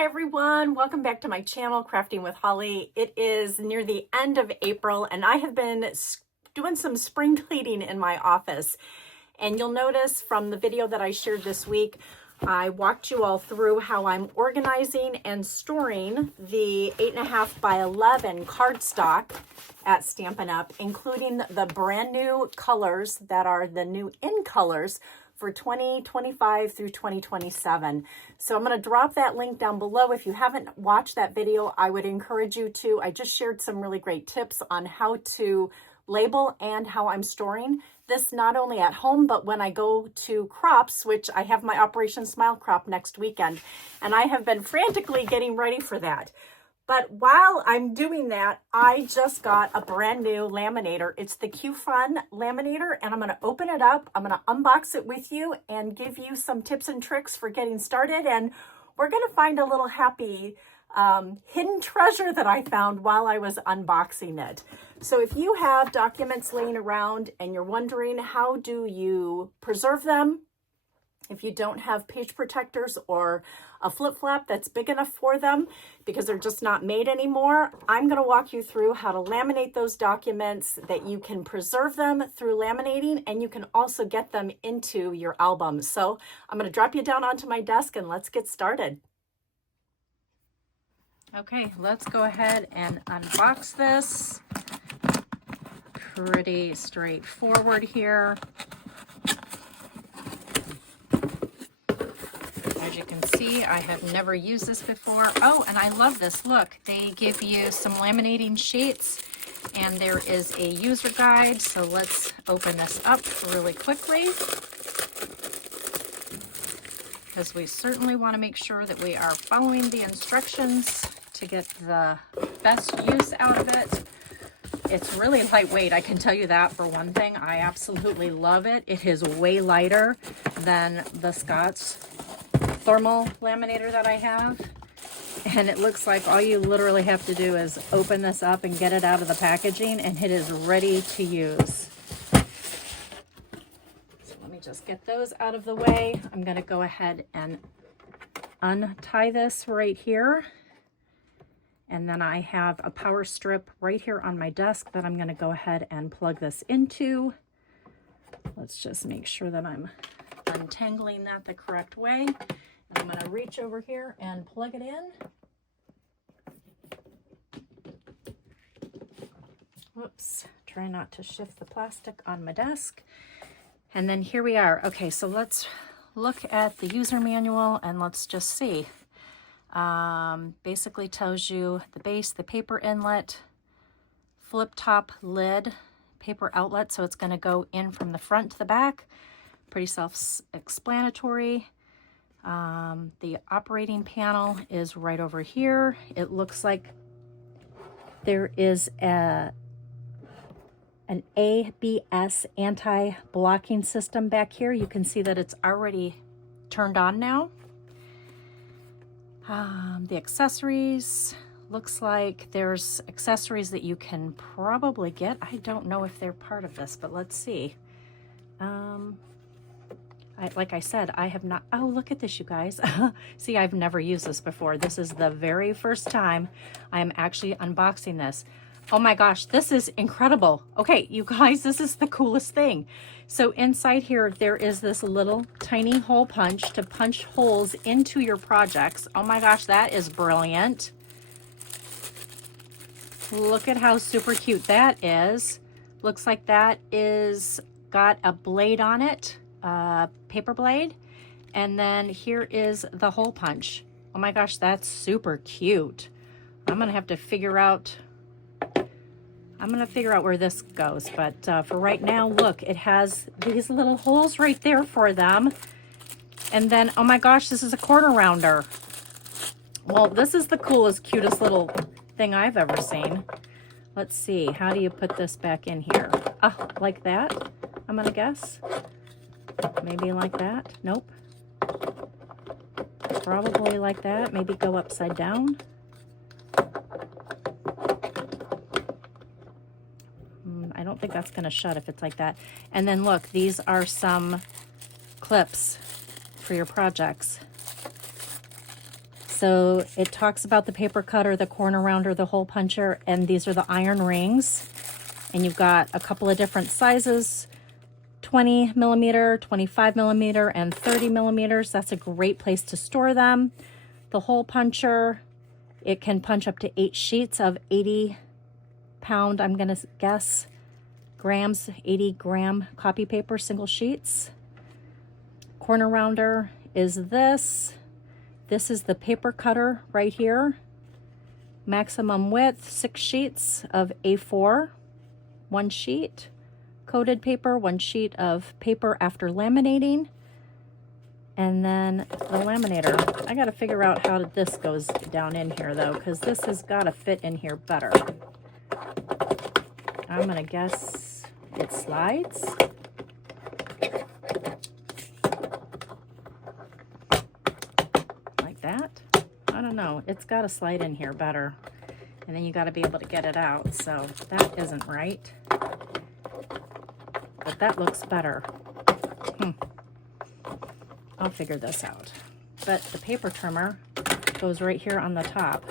Hi everyone, welcome back to my channel, Crafting with Holly. It is near the end of April and I have been doing some spring cleaning in my office. And you'll notice from the video that I shared this week, I walked you all through how I'm organizing and storing the 8.5 by 11 cardstock at Stampin' Up, including the brand new colors that are the new in colors for 2025 through 2027. So I'm going to drop that link down below. If you haven't watched that video, I would encourage you to. I just shared some really great tips on how to label and how I'm storing this, not only at home, but when I go to crops, which I have my Operation Smile crop next weekend, and I have been frantically getting ready for that. But while I'm doing that, I just got a brand new laminator. It's the Qufun Laminator, and I'm going to open it up. I'm going to unbox it with you and give you some tips and tricks for getting started. And we're going to find a little happy hidden treasure that I found while I was unboxing it. So if you have documents laying around and you're wondering how do you preserve them, if you don't have page protectors or a flip flap that's big enough for them because they're just not made anymore, I'm going to walk you through how to laminate those documents, that you can preserve them through laminating, and you can also get them into your album. So I'm going to drop you down onto my desk and let's get started. Okay, let's go ahead and unbox this. Pretty straightforward here. As you can see, I have never used this before. Oh, and I love this. Look, they give you some laminating sheets and there is a user guide. So let's open this up really quickly, because we certainly want to make sure that we are following the instructions to get the best use out of it. It's really lightweight, I can tell you that for one thing. I absolutely love it. It is way lighter than the Scott's thermal laminator that I have. And it looks like all you literally have to do is open this up and get it out of the packaging and it is ready to use. So let me just get those out of the way. I'm going to go ahead and untie this right here. And then I have a power strip right here on my desk that I'm going to go ahead and plug this into. Let's just make sure that I'm untangling that the correct way. And I'm going to reach over here and plug it in. Whoops, try not to shift the plastic on my desk. And then here we are. Okay, so let's look at the user manual and let's just see. Basically tells you the base, the paper inlet, flip top lid, paper outlet, so it's going to go in from the front to the back. Pretty self-explanatory. The operating panel is right over here. It looks like there is an ABS anti-blocking system back here. You can see that it's already turned on now. The accessories, looks like there's accessories that you can probably get. I don't know if they're part of this, but let's see. Like I said, I have not. Oh, look at this, you guys. See, I've never used this before. This is the very first time I am actually unboxing this. Oh my gosh, this is incredible. Okay, you guys, this is the coolest thing. So inside here, there is this little tiny hole punch to punch holes into your projects. Oh my gosh, that is brilliant. Look at how super cute that is. Looks like that is got a blade on it, paper blade. And then here is the hole punch. Oh my gosh, that's super cute. I'm gonna have to figure out where this goes, but for right now, look, it has these little holes right there for them. And then, oh my gosh, this is a corner rounder. Well, this is the coolest, cutest little thing I've ever seen. Let's see, how do you put this back in here? Like that, I'm gonna guess. Maybe like that, nope. Probably like that, maybe go upside down. I don't think that's going to shut if it's like that. And then look, these are some clips for your projects. So it talks about the paper cutter, the corner rounder, the hole puncher, and these are the iron rings. And you've got a couple of different sizes, 20 millimeter, 25 millimeter, and 30 millimeters. That's a great place to store them. The hole puncher, it can punch up to 8 sheets of 80 pound, I'm gonna guess, grams, 80 gram copy paper, single sheets. Corner rounder is this. This is the paper cutter right here. Maximum width, 6 sheets of A4, 1 sheet. Coated paper, 1 sheet of paper after laminating. And then the laminator. I gotta figure out how this goes down in here though, because this has gotta fit in here better. I'm gonna guess it slides. Like that. I don't know, it's gotta slide in here better. And then you gotta be able to get it out, so that isn't right. But that looks better. I'll figure this out. But the paper trimmer goes right here on the top.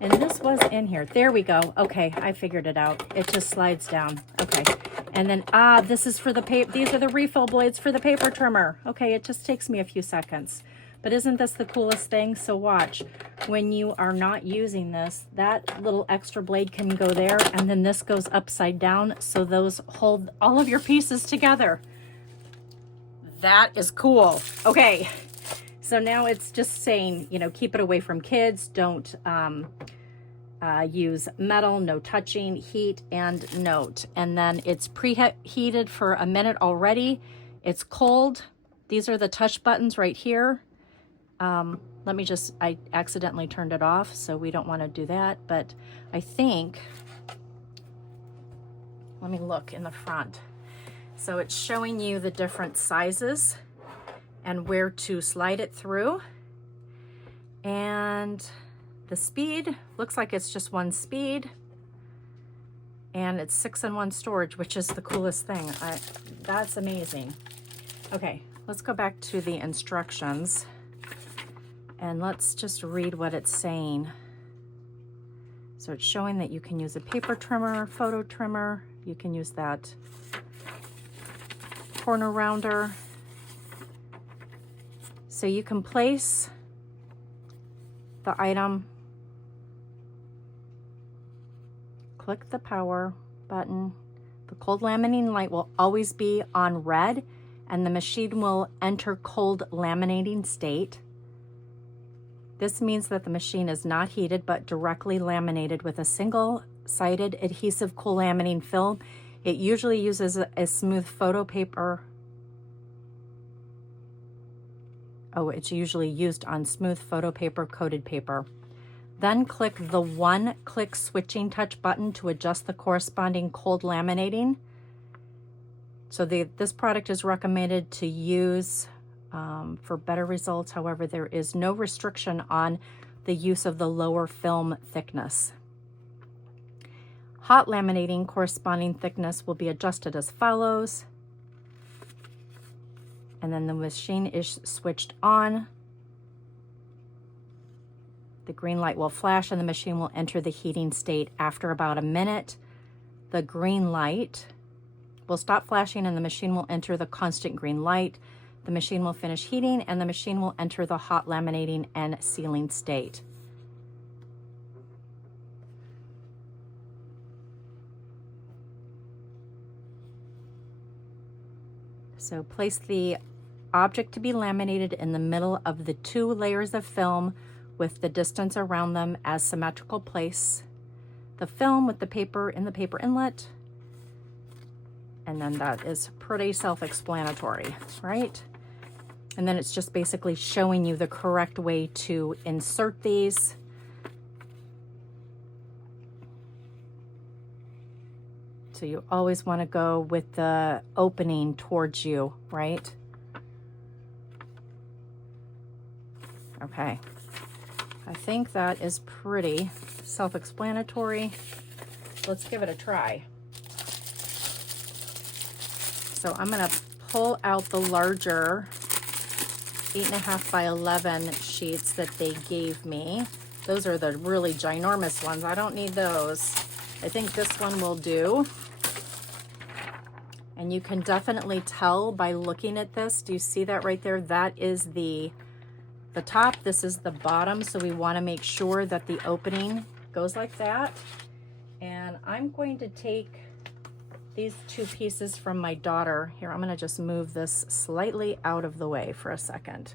And this was in here. There we go. Okay, I figured it out. It just slides down. Okay. And then, this is for the paper. These are the refill blades for the paper trimmer. Okay, it just takes me a few seconds. But isn't this the coolest thing? So watch, when you are not using this, that little extra blade can go there, and then this goes upside down, so those hold all of your pieces together. That is cool. Okay, so now it's just saying, you know, keep it away from kids. Don't use metal, no touching, heat, and note. And then it's preheated for a minute already. It's cold. These are the touch buttons right here. Let me just, I accidentally turned it off, so we don't want to do that, but I think, let me look in the front. So it's showing you the different sizes and where to slide it through. And the speed, looks like it's just 1 speed. And it's 6-in-1 storage, which is the coolest thing. That's amazing. Okay, let's go back to the instructions. And let's just read what it's saying. So it's showing that you can use a paper trimmer, photo trimmer. You can use that corner rounder. So you can place the item, click the power button. The cold laminating light will always be on red, and the machine will enter cold laminating state. This means that the machine is not heated, but directly laminated with a single-sided adhesive cool laminating film. It usually uses a smooth photo paper. Oh, it's usually used on smooth photo paper coated paper. Then click the one-click switching touch button to adjust the corresponding cold laminating. So this product is recommended to use for better results. However, there is no restriction on the use of the lower film thickness. Hot laminating corresponding thickness will be adjusted as follows. And then the machine is switched on. The green light will flash and the machine will enter the heating state. After about a minute, the green light will stop flashing and the machine will enter the constant green light. The machine will finish heating and the machine will enter the hot laminating and sealing state. So place the object to be laminated in the middle of the 2 layers of film with the distance around them as symmetrical. Place the film with the paper in the paper inlet. And then that is pretty self-explanatory, right? And then it's just basically showing you the correct way to insert these. So you always want to go with the opening towards you, right? Okay. I think that is pretty self-explanatory. Let's give it a try. So I'm going to pull out the larger 8.5 by 11 sheets that they gave me. Those are the really ginormous ones. I don't need those. I think this one will do. And you can definitely tell by looking at this. Do you see that right there? That is the top. This is the bottom. So we want to make sure that the opening goes like that. And I'm going to take these two pieces from my daughter. Here, I'm going to just move this slightly out of the way for a second.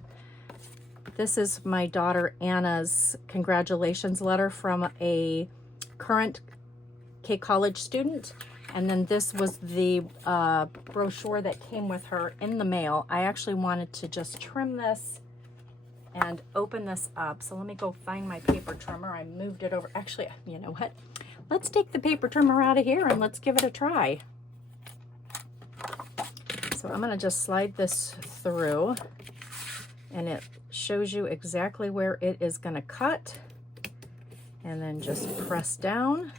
This is my daughter Anna's congratulations letter from a current K college student. And then this was the brochure that came with her in the mail. I actually wanted to just trim this and open this up. So let me go find my paper trimmer. I moved it over. Actually, you know what? Let's take the paper trimmer out of here and let's give it a try. So I'm gonna just slide this through, and it shows you exactly where it is gonna cut, and then just press down.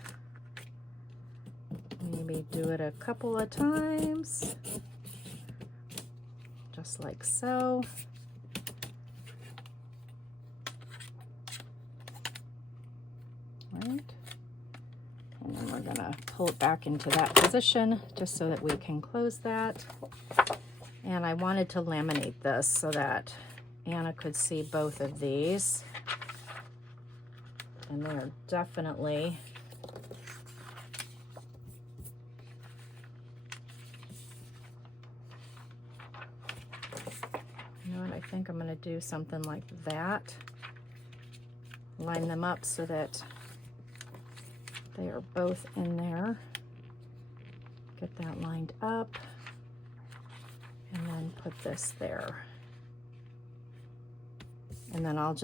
Maybe do it a couple of times, just like so. Right. And then we're gonna pull it back into that position just so that we can close that. And I wanted to laminate this so that Anna could see both of these. And they're definitely I think I'm going to do something like that. Line them up so that they are both in there. Get that lined up. And then put this there. And then I'll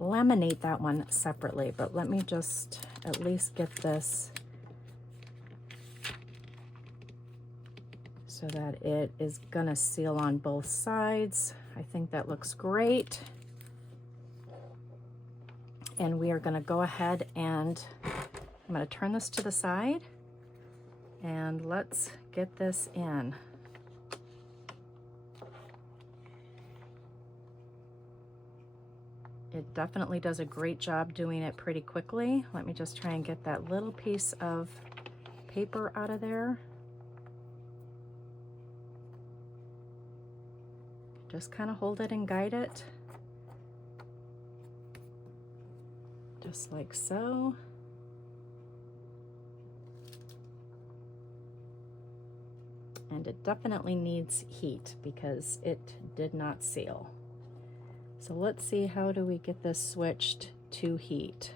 laminate that one separately. But let me just at least get this so that it is gonna seal on both sides. I think that looks great. And we are gonna go ahead and I'm gonna turn this to the side and let's get this in. It definitely does a great job doing it pretty quickly. Let me just try and get that little piece of paper out of there. Just kind of hold it and guide it, just like so. And it definitely needs heat because it did not seal. So let's see, how do we get this switched to heat?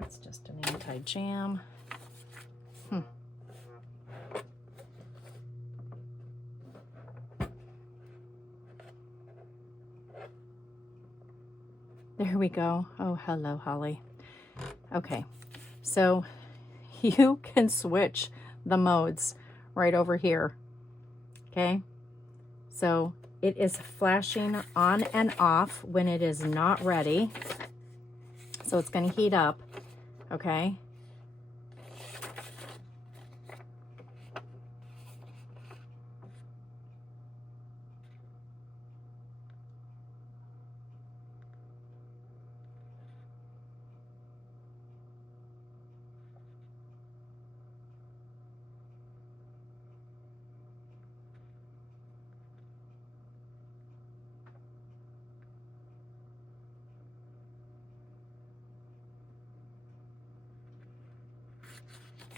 That's just an anti-jam. There we go. Oh, hello, Holly. Okay, so you can switch the modes right over here. Okay, so it is flashing on and off when it is not ready. So it's going to heat up. Okay.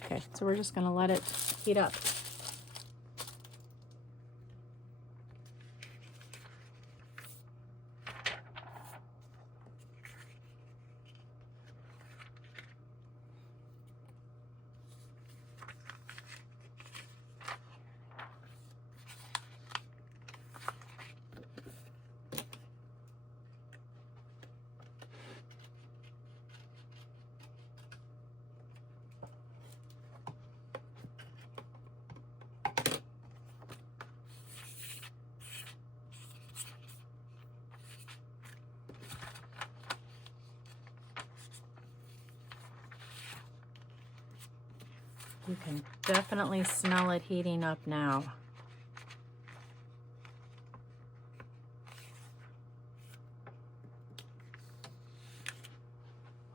Okay, so we're just gonna let it heat up. You can definitely smell it heating up now.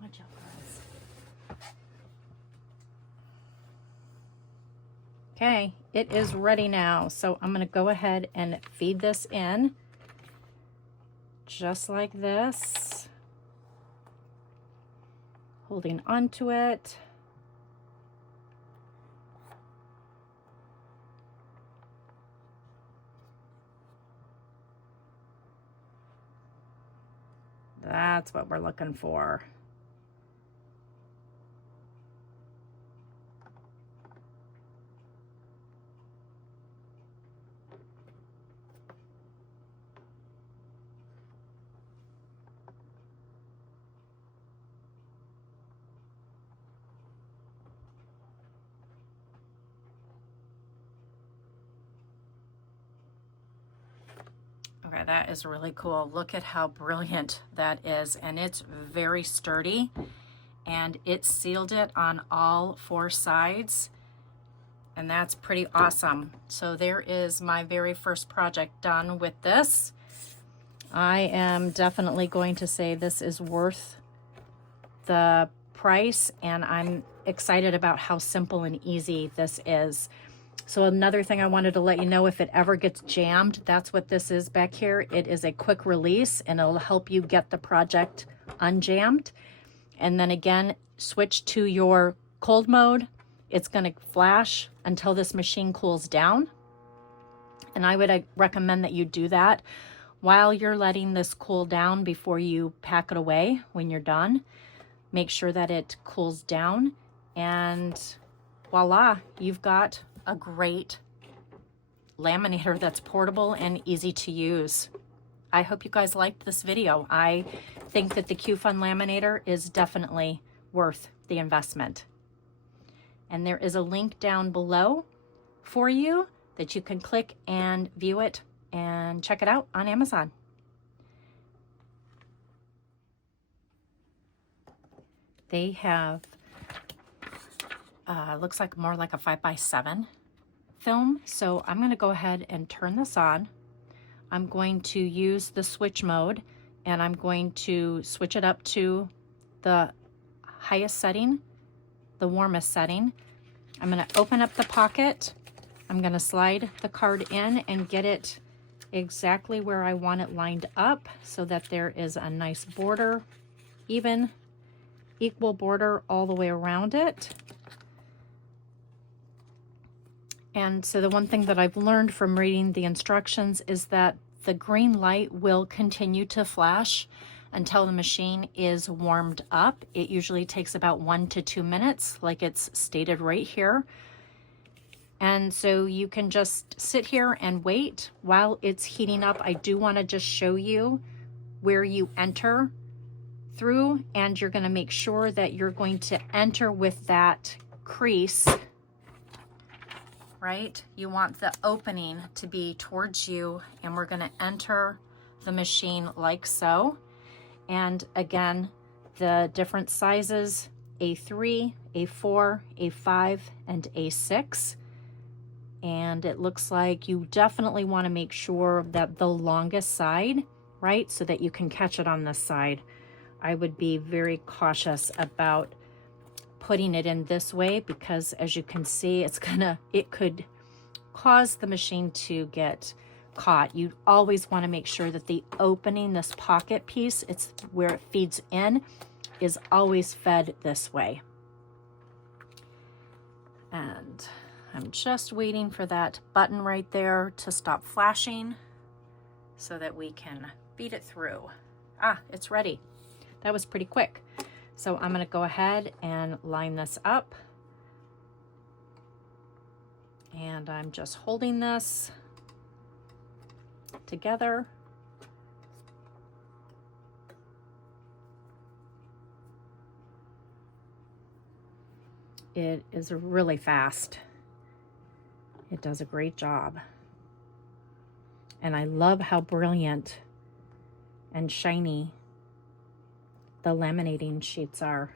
Watch out, guys. Okay, it is ready now. So I'm going to go ahead and feed this in just like this, holding onto it. That's what we're looking for. Okay, that is really cool. Look at how brilliant that is. And it's very sturdy, and it sealed it on all 4 sides. And that's pretty awesome. So there is my very first project done with this. I am definitely going to say this is worth the price, and I'm excited about how simple and easy this is. So another thing I wanted to let you know, if it ever gets jammed, that's what this is back here. It is a quick release, and it'll help you get the project unjammed. And then again, switch to your cold mode. It's going to flash until this machine cools down. And I would recommend that you do that while you're letting this cool down before you pack it away when you're done. Make sure that it cools down, and voila, you've got a great laminator that's portable and easy to use. I hope you guys liked this video. I think that the Qufun Laminator is definitely worth the investment. And there is a link down below for you that you can click and view it and check it out on Amazon. They have, looks like more like a 5x7 film. So I'm going to go ahead and turn this on. I'm going to use the switch mode, and I'm going to switch it up to the highest setting, the warmest setting. I'm going to open up the pocket. I'm going to slide the card in and get it exactly where I want it lined up so that there is a nice border, equal border all the way around it. And so the one thing that I've learned from reading the instructions is that the green light will continue to flash until the machine is warmed up. It usually takes about 1 to 2 minutes, like it's stated right here. And so you can just sit here and wait while it's heating up. I do want to just show you where you enter through, and you're going to make sure that you're going to enter with that crease, right? You want the opening to be towards you, and we're going to enter the machine like so. And again, the different sizes, A3, A4, A5, and A6. And it looks like you definitely want to make sure that the longest side, right, so that you can catch it on this side. I would be very cautious about putting it in this way, because as you can see, it could cause the machine to get caught. You always want to make sure that the opening, this pocket piece, it's where it feeds in, is always fed this way. And I'm just waiting for that button right there to stop flashing so that we can feed it through. Ah, it's ready. That was pretty quick. So I'm gonna go ahead and line this up. And I'm just holding this together. It is really fast. It does a great job. And I love how brilliant and shiny the laminating sheets are.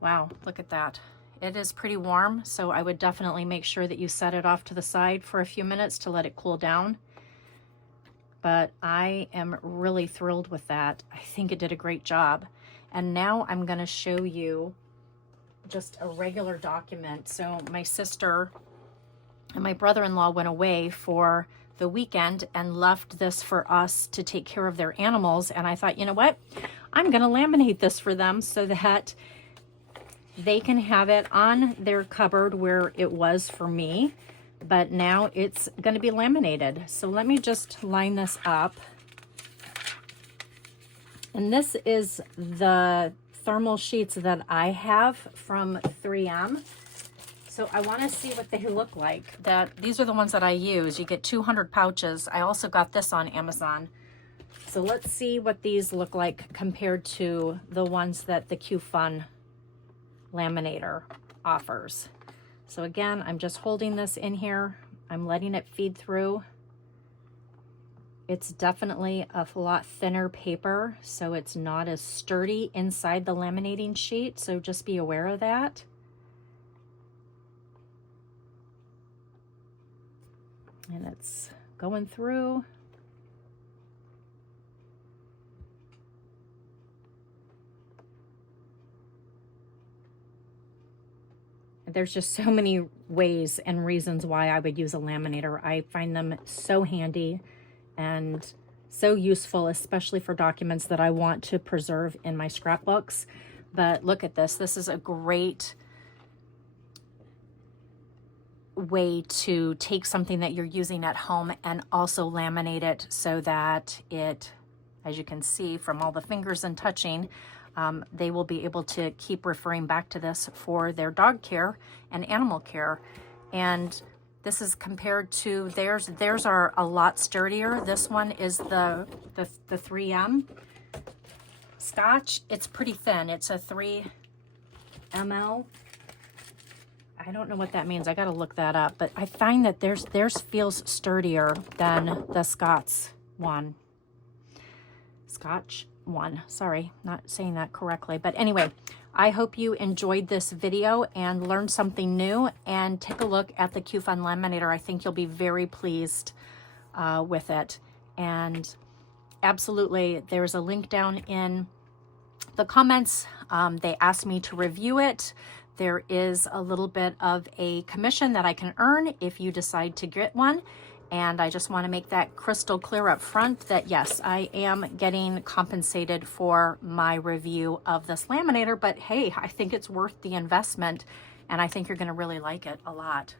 Wow, look at that. It is pretty warm, so I would definitely make sure that you set it off to the side for a few minutes to let it cool down. But I am really thrilled with that. I think it did a great job. And now I'm gonna show you just a regular document. So my sister and my brother-in-law went away for the weekend and left this for us to take care of their animals. And I thought, you know what? I'm gonna laminate this for them so that they can have it on their cupboard where it was for me, but now it's gonna be laminated. So let me just line this up. And this is the thermal sheets that I have from 3M. So I wanna see what they look like. These are the ones that I use. You get 200 pouches. I also got this on Amazon. So let's see what these look like compared to the ones that the Qufun Laminator offers. So again, I'm just holding this in here. I'm letting it feed through. It's definitely a lot thinner paper, so it's not as sturdy inside the laminating sheet, so just be aware of that. And it's going through. There's just so many ways and reasons why I would use a laminator. I find them so handy and so useful, especially for documents that I want to preserve in my scrapbooks. But look at this. This is a great way to take something that you're using at home and also laminate it so that it, as you can see from all the fingers and touching, they will be able to keep referring back to this for their dog care and animal care. And this is compared to theirs. Theirs are a lot sturdier. This one is the 3M Scotch. It's pretty thin. It's a 3 ml. I don't know what that means. I got to look that up. But I find that theirs feels sturdier than the Scotch one. Scotch one. Sorry, not saying that correctly. But anyway, I hope you enjoyed this video and learned something new, and take a look at the Qufun Laminator. I think you'll be very pleased with it. And absolutely, there's a link down in the comments. They asked me to review it. There is a little bit of a commission that I can earn if you decide to get one. And I just want to make that crystal clear up front that yes, I am getting compensated for my review of this laminator, but hey, I think it's worth the investment and I think you're going to really like it a lot.